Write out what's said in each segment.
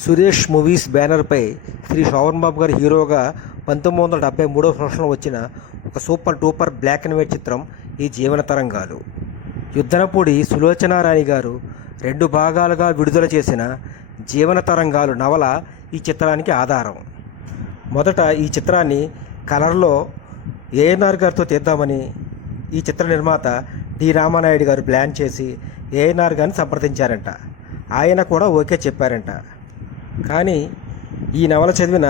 Suresh movies బ్యానర్పై శ్రీ శోభన్ బాబు గారు హీరోగా 1973 సంవత్సరంలో వచ్చిన ఒక super duper black and white చిత్రం ఈ జీవన తరంగాలు. యుద్ధనపూడి సులోచనారాణి గారు 2 భాగాలుగా విడుదల చేసిన జీవన తరంగాలు నవల ఈ చిత్రానికి ఆధారం. మొదట ఈ చిత్రాన్ని కలర్లో ఏఎన్ఆర్ గారితో తీద్దామని ఈ చిత్ర నిర్మాత డి రామానాయుడు గారు ప్లాన్ చేసి ఏఎన్ఆర్ గారిని సంప్రదించారంట. ఆయన కూడా ఓకే చెప్పారంట. కానీ ఈ నవల చదివిన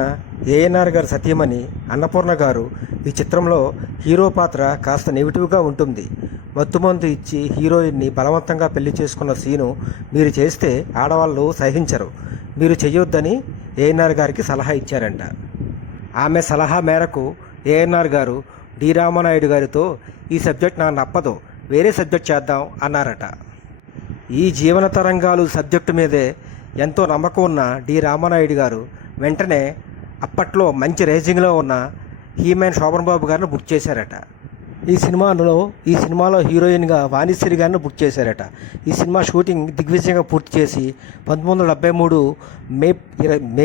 ఏఎన్ఆర్ గారు సతీమణి అన్నపూర్ణ గారు ఈ చిత్రంలో హీరో పాత్ర కాస్త నెగిటివ్గా ఉంటుంది, మత్తుమందు ఇచ్చి హీరోయిన్ని బలవంతంగా పెళ్లి చేసుకున్న సీను మీరు చేస్తే ఆడవాళ్ళు సహించరు, మీరు చేయొద్దని ఏఎన్ఆర్ గారికి సలహా ఇచ్చారంట. ఆమె సలహా మేరకు ఏఎన్ఆర్ గారు డి రామానాయుడు గారితో ఈ సబ్జెక్ట్ నాకు నప్పదు, వేరే సబ్జెక్ట్ చేద్దాం అన్నారట. ఈ జీవన తరంగాలు సబ్జెక్టు మీదే ఎంతో నమ్మకం ఉన్న డి రామానాయుడు గారు వెంటనే అప్పట్లో మంచి రేజింగ్లో ఉన్న హీమ్యాన్ శోభన్ బాబు గారిని బుక్ చేశారట. ఈ సినిమాలో హీరోయిన్గా వాణిశ్రీ గారిని బుక్ చేశారట. ఈ సినిమా షూటింగ్ దిగ్విజయంగా పూర్తి చేసి 1973 మే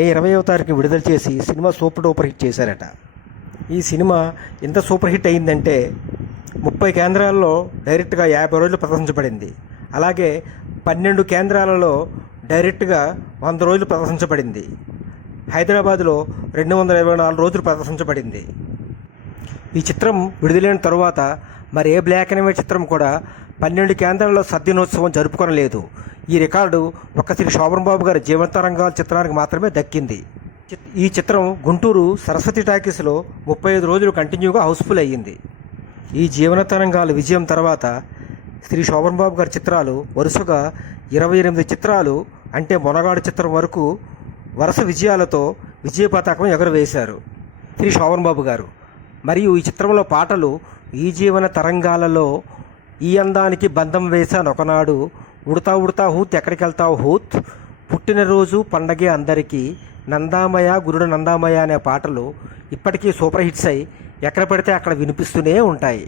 20వ తారీఖున విడుదల చేసి సినిమా సూపర్ డూపర్ హిట్ చేశారట. ఈ సినిమా ఎంత సూపర్ హిట్ అయిందంటే 30 కేంద్రాల్లో డైరెక్ట్గా 50 రోజులు ప్రదర్శించబడింది. అలాగే 12 కేంద్రాలలో డైరెక్ట్గా 100 రోజులు ప్రదర్శించబడింది. హైదరాబాద్లో 224 రోజులు ప్రదర్శించబడింది. ఈ చిత్రం విడుదలైన తరువాత మరి ఏ బ్లాక్ అండ్ వైట్ చిత్రం కూడా 12 కేంద్రాల్లో సద్దినోత్సవం జరుపుకోనలేదు. ఈ రికార్డు ఒక్క శ్రీ శోభన్ బాబు గారి జీవన తరంగాల చిత్రానికి మాత్రమే దక్కింది. ఈ చిత్రం గుంటూరు సరస్వతి టాకీస్లో 35 రోజులు కంటిన్యూగా హౌస్ఫుల్ అయ్యింది. ఈ జీవన తరంగాల విజయం తర్వాత శ్రీ శోభన్ బాబు గారి చిత్రాలు వరుసగా 28 చిత్రాలు అంటే మొనగాడు చిత్రం వరకు వరుస విజయాలతో విజయ పతాకం ఎగురవేశారు శ్రీ శోభన్ బాబు గారు. మరియు ఈ చిత్రంలో పాటలు ఈ జీవన తరంగాలలో ఈ అందానికి బంధం వేశాను ఒకనాడు, ఉడతా ఉడతా హూత్ ఎక్కడికి వెళ్తావు హూత్, పుట్టినరోజు పండగే అందరికీ, నందామయ గురుడు నందామయ అనే పాటలు ఇప్పటికీ సూపర్ హిట్స్ అయి ఎక్కడ పడితే అక్కడ వినిపిస్తూనే ఉంటాయి.